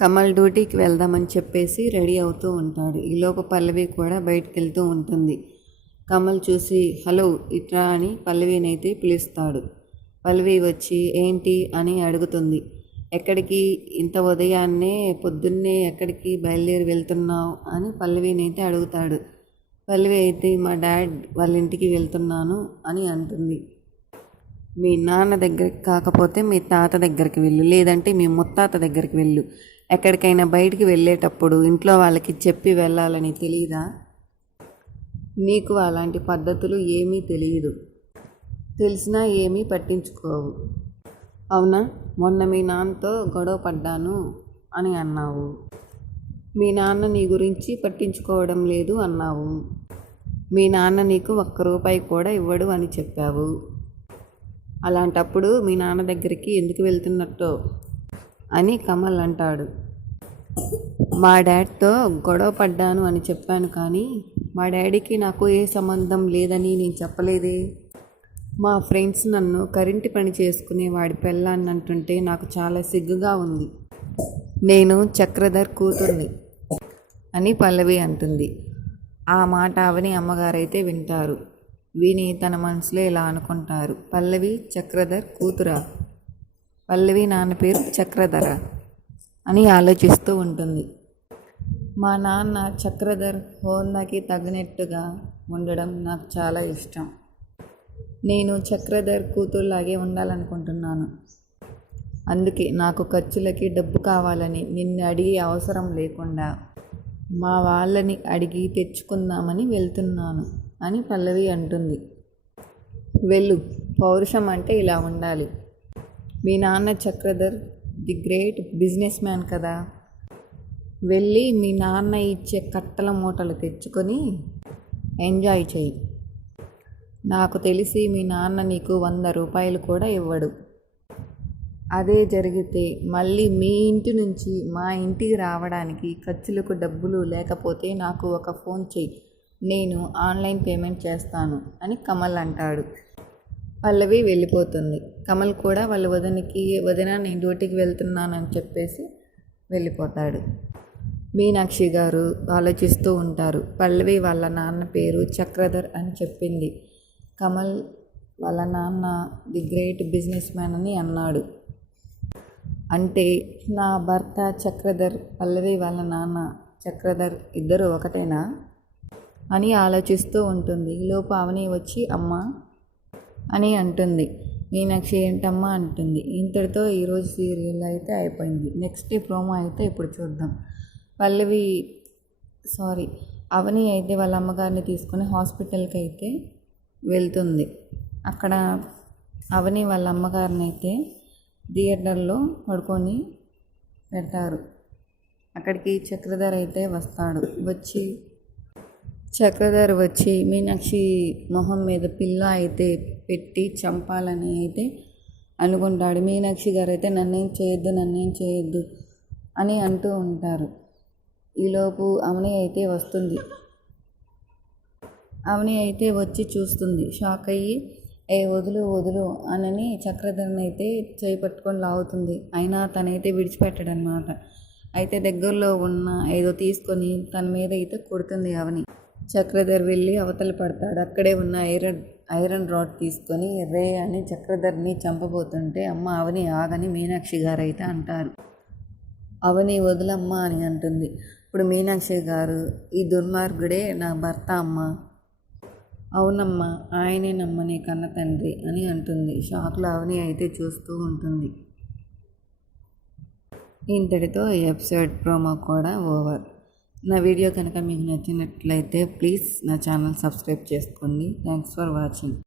కమల్ డ్యూటీకి వెళ్దామని చెప్పేసి రెడీ అవుతూ ఉంటాడు. ఈలోపు పల్లవి కూడా బయటికి వెళ్తూ ఉంటుంది. కమల్ చూసి హలో ఇట్రా అని పల్లవినైతే పిలుస్తాడు. పల్లవి వచ్చి ఏంటి అని అడుగుతుంది. ఎక్కడికి ఇంత ఉదయాన్నే పొద్దున్నే ఎక్కడికి బయలుదేరి వెళ్తున్నావు అని పల్లవినైతే అడుగుతాడు. పల్లవి అయితే మా డాడ్ వాళ్ళ ఇంటికి వెళ్తున్నాను అని అంటుంది. మీ నాన్న దగ్గరికి కాకపోతే మీ తాత దగ్గరికి వెళ్ళు, లేదంటే మీ ముత్తాత దగ్గరికి వెళ్ళు. ఎక్కడికైనా బయటికి వెళ్ళేటప్పుడు ఇంట్లో వాళ్ళకి చెప్పి వెళ్ళాలని తెలియదా? నీకు అలాంటి పద్ధతులు ఏమీ తెలియదు, తెలిసినా ఏమీ పట్టించుకోవు. అవునా, మొన్న మీ నాన్నతో గొడవ పడ్డాను అని అన్నావు. మీ నాన్న నీ గురించి పట్టించుకోవడం లేదు అన్నావు. మీ నాన్న నీకు ₹1 కూడా ఇవ్వడు అని చెప్పావు. అలాంటప్పుడు మీ నాన్న దగ్గరికి ఎందుకు వెళ్తున్నట్టో అని కమల్ అంటాడు. మా డాడ్తో గొడవ పడ్డాను అని చెప్పాను, కానీ మా డాడీకి నాకు ఏ సంబంధం లేదని నేను చెప్పలేదే. మా ఫ్రెండ్స్ నన్ను కరెంటు పని చేసుకునే వాడి పెళ్ళాన్ని అంటుంటే నాకు చాలా సిగ్గుగా ఉంది. నేను చక్రధర్ కూతుర్ని అని పల్లవి అంటుంది. ఆ మాట అవని అమ్మగారైతే వింటారు. విని తన మనసులో ఇలా అనుకుంటారు, పల్లవి చక్రధర్ కూతురా, పల్లవి నాన్న పేరు చక్రధర అని ఆలోచిస్తూ ఉంటుంది. మా నాన్న చక్రధర్ హోందాకి తగినట్టుగా ఉండడం నాకు చాలా ఇష్టం. నేను చక్రధర్ కూతురులాగే ఉండాలనుకుంటున్నాను. అందుకే నాకు ఖర్చులకి డబ్బు కావాలని నిన్ను అడిగే అవసరం లేకుండా మా వాళ్ళని అడిగి తెచ్చుకుందామని వెళ్తున్నాను అని పల్లవి అంటుంది. వెళ్ళు, పౌరుషం అంటే ఇలా ఉండాలి. మీ నాన్న Chakradhar the great business man కదా. వెళ్ళి మీ నాన్న ఇచ్చే కట్టల మూటలు తెచ్చుకొని ఎంజాయ్ చేయి. నాకు తెలిసి మీ నాన్న నీకు ₹100 కూడా ఇవ్వడు. అదే జరిగితే మళ్ళీ మీ ఇంటి నుంచి మా ఇంటికి రావడానికి ఖర్చులకు డబ్బులు లేకపోతే నాకు ఒక ఫోన్ చెయ్యి, నేను ఆన్లైన్ పేమెంట్ చేస్తాను అని కమల్ అంటాడు. పల్లవి వెళ్ళిపోతుంది. కమల్ కూడా వాళ్ళ వదిన నేను డ్యూటీకి వెళ్తున్నానని చెప్పేసి వెళ్ళిపోతాడు. మీనాక్షి గారు ఆలోచిస్తూ ఉంటారు. పల్లవి వాళ్ళ నాన్న పేరు చక్రధర్ అని చెప్పింది. కమల్ వాళ్ళ నాన్న ది గ్రేట్ బిజినెస్ మ్యాన్ అని అన్నాడు. అంటే నా భర్త చక్రధర్, పల్లవి వాళ్ళ నాన్న చక్రధర్ ఇద్దరు ఒకటేనా అని ఆలోచిస్తూ ఉంటుంది. ఈలోపు అవని వచ్చి అమ్మ అని అంటుంది. మీనాక్షి ఏంటమ్మా అంటుంది. ఇంతటితో ఈరోజు సీరియల్ అయితే అయిపోయింది. నెక్స్ట్ ప్రోమో అయితే ఇప్పుడు చూద్దాం. అవని అయితే వాళ్ళ అమ్మగారిని తీసుకొని హాస్పిటల్కి అయితే వెళ్తుంది. అక్కడ అవని వాళ్ళ అమ్మగారిని అయితే థియేటర్లో పడుకొని పెడతారు. అక్కడికి చక్రధర్ అయితే వస్తాడు. చక్రధర్ వచ్చి మీనాక్షి మొహం మీద పిల్ల అయితే పెట్టి చంపాలని అయితే అనుకుంటాడు. మీనాక్షి గారు అయితే నన్నేం చేయొద్దు అని అంటూ ఉంటారు. ఈలోపు అవని అయితే వస్తుంది. అవని అయితే వచ్చి చూస్తుంది. షాక్ అయ్యి వదులు అనని చక్రధర్ని అయితే చేయి పట్టుకొని లాగుతుంది. అయినా తనైతే విడిచిపెట్టడనమాట. అయితే దగ్గరలో ఉన్న ఏదో తీసుకొని తన మీద అయితే కొడుతుంది అవని. చక్రధర్ వెళ్ళి అవతల పడతాడు. అక్కడే ఉన్న ఐరన్ రాడ్ తీసుకొని రే అని చక్రధర్ని చంపబోతుంటే అమ్మ అవని ఆగని మీనాక్షి గారు అయితే అంటారు. అవని వదులమ్మా అని అంటుంది. ఇప్పుడు మీనాక్షి గారు ఈ దుర్మార్గుడే నా భర్త అమ్మ. అవునమ్మా, ఆయనేనమ్మ నీ కన్న తండ్రి అని అంటుంది. షాక్లో అవని అయితే చూస్తూ ఉంటుంది. ఇంతటితో ఈ ఎపిసోడ్ ప్రోమో కూడా ఓవర్. నా వీడియో కనుక మీకు నచ్చినట్లయితే ప్లీజ్ నా ఛానల్ సబ్స్క్రైబ్ చేసుకోండి. Thanks for watching.